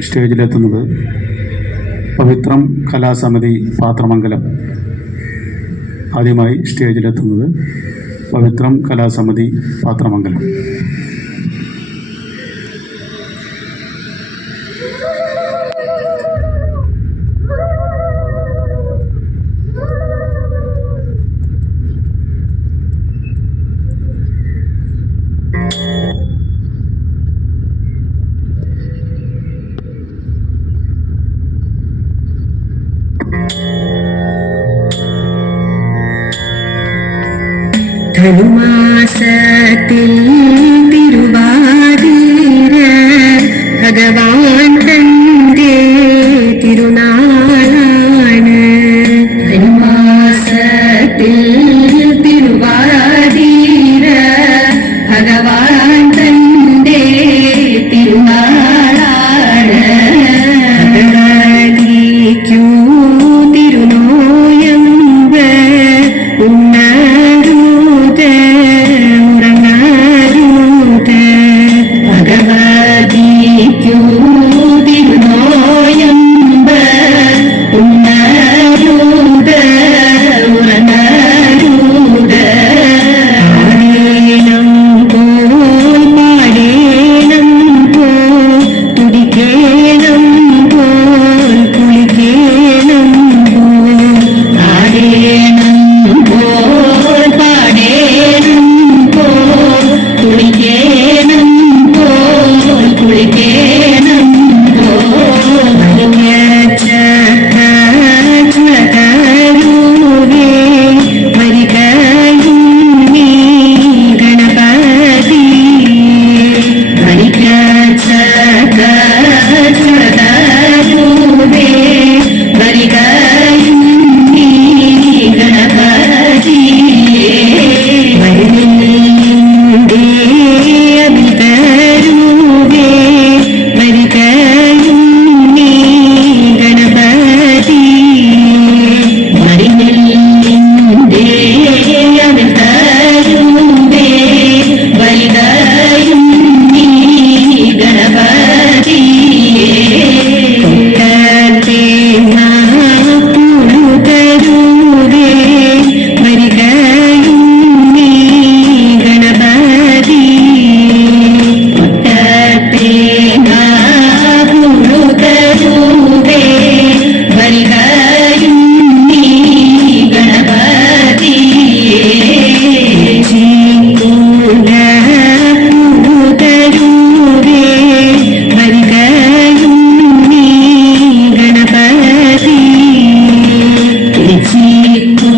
സ്റ്റേജിലെത്തുന്നത് പവിത്രം കലാസമിതി പാത്രമംഗലം. ആദ്യമായി സ്റ്റേജിലെത്തുന്നത് പവിത്രം കലാസമിതി പാത്രമംഗലം. en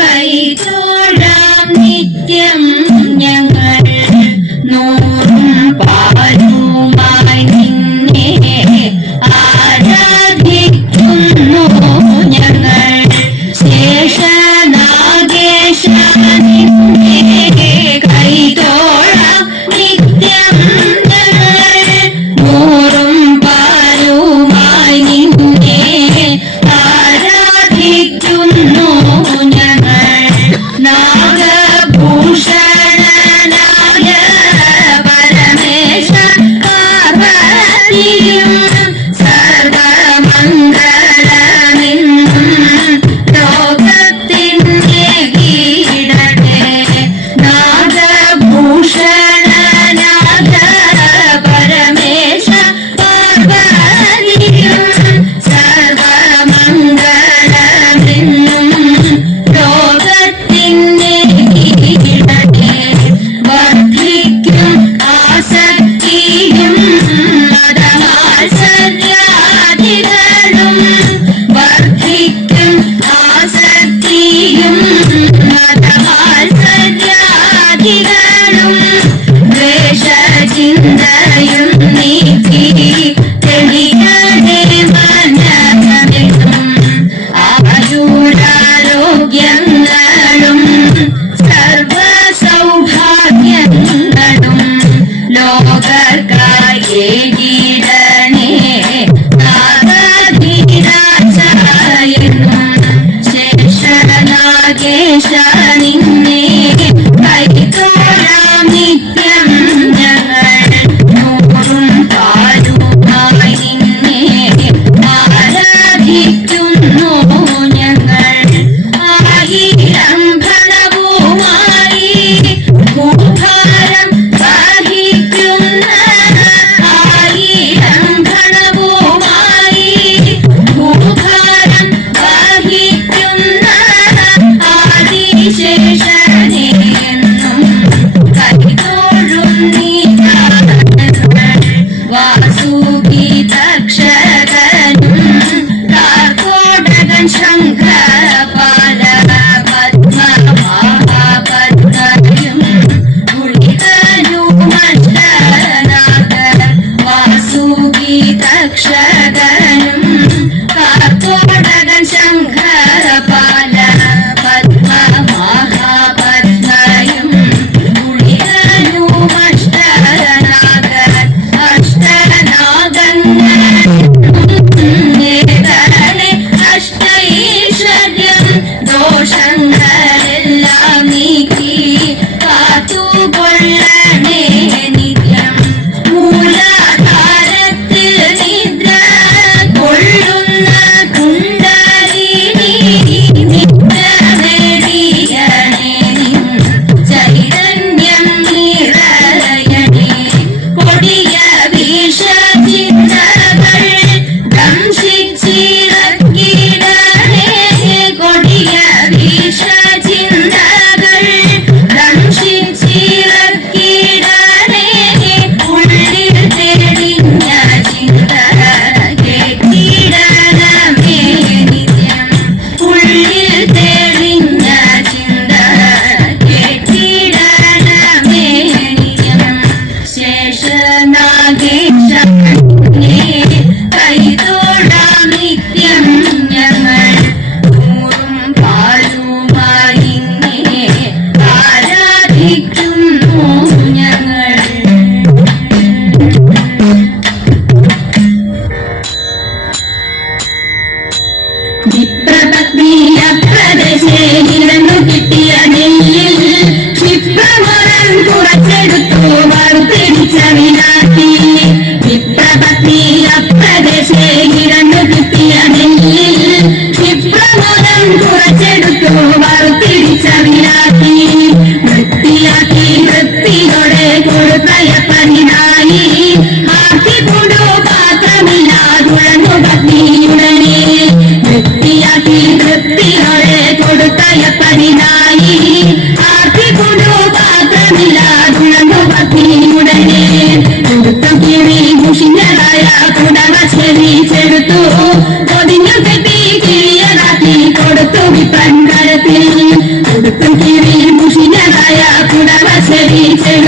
കൈ ചോടാം നിത്യം പാത്രമിതായി ആർത്തിക്കൊണ്ടു പാത്രമില്ലാതുണന്നു പത്നിയുടനെ കൊടുത്തു കിഴി മുഷിഞ്ഞതായ കുടവ ചെവി ചെടുത്തു പൊതിഞ്ഞു കെട്ടി കിഴിയതാക്കി കൊടുത്തു വിപ്പൻ കരത്തിൽ കൊടുത്തു കിഴി മുഷിഞ്ഞതായ കുടവ ചെവി ചെടുത്തു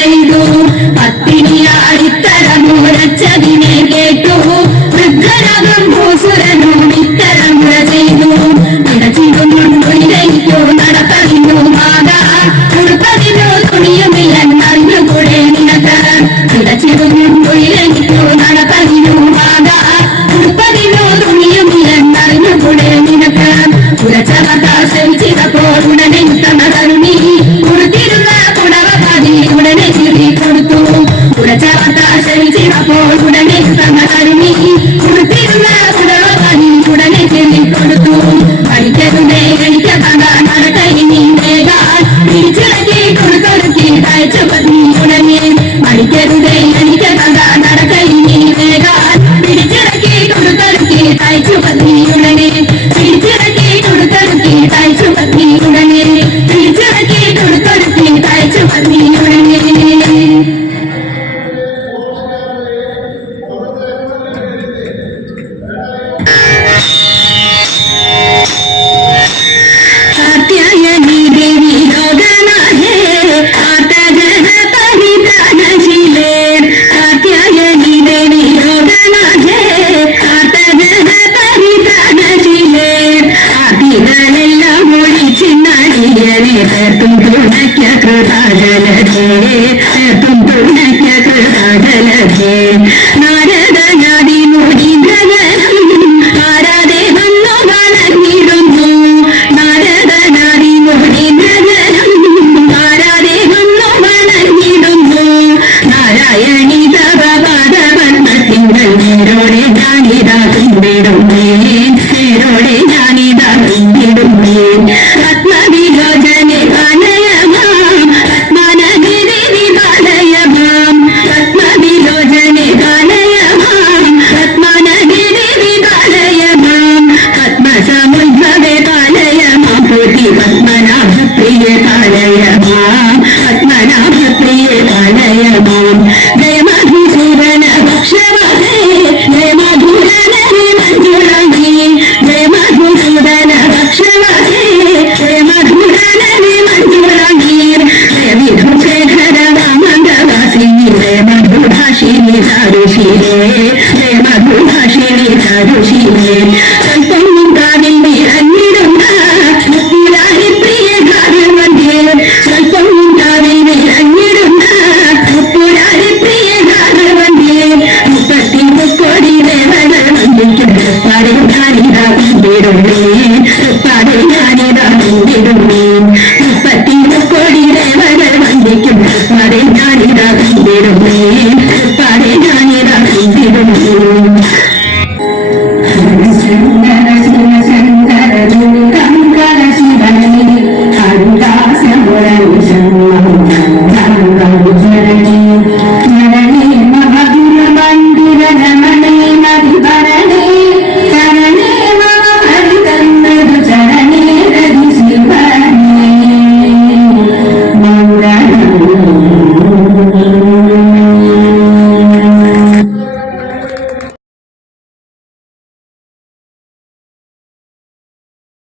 ചെയ്തു. പത്തിനി കേട്ടു. വൃദ്ധരകം ഭൂസുരനും ഇത്തരം ചെയ്തു. ഇടച്ചിടുന്നുണ്ടോ നടത്തതിനു മാത. ഉടുപ്പതിനോ തുണിയുമില്ലെന്നറിഞ്ഞു നിനക്ക്. ഇടച്ചിടുന്നുണ്ടോ നടത്തതിനു മാത. ഉടുപ്പതിനോ തുണിയുമില്ലെന്നറിഞ്ഞു നിനക്ക്. ഉരച്ചവകാശം ചിലപ്പോൾ ಇದು really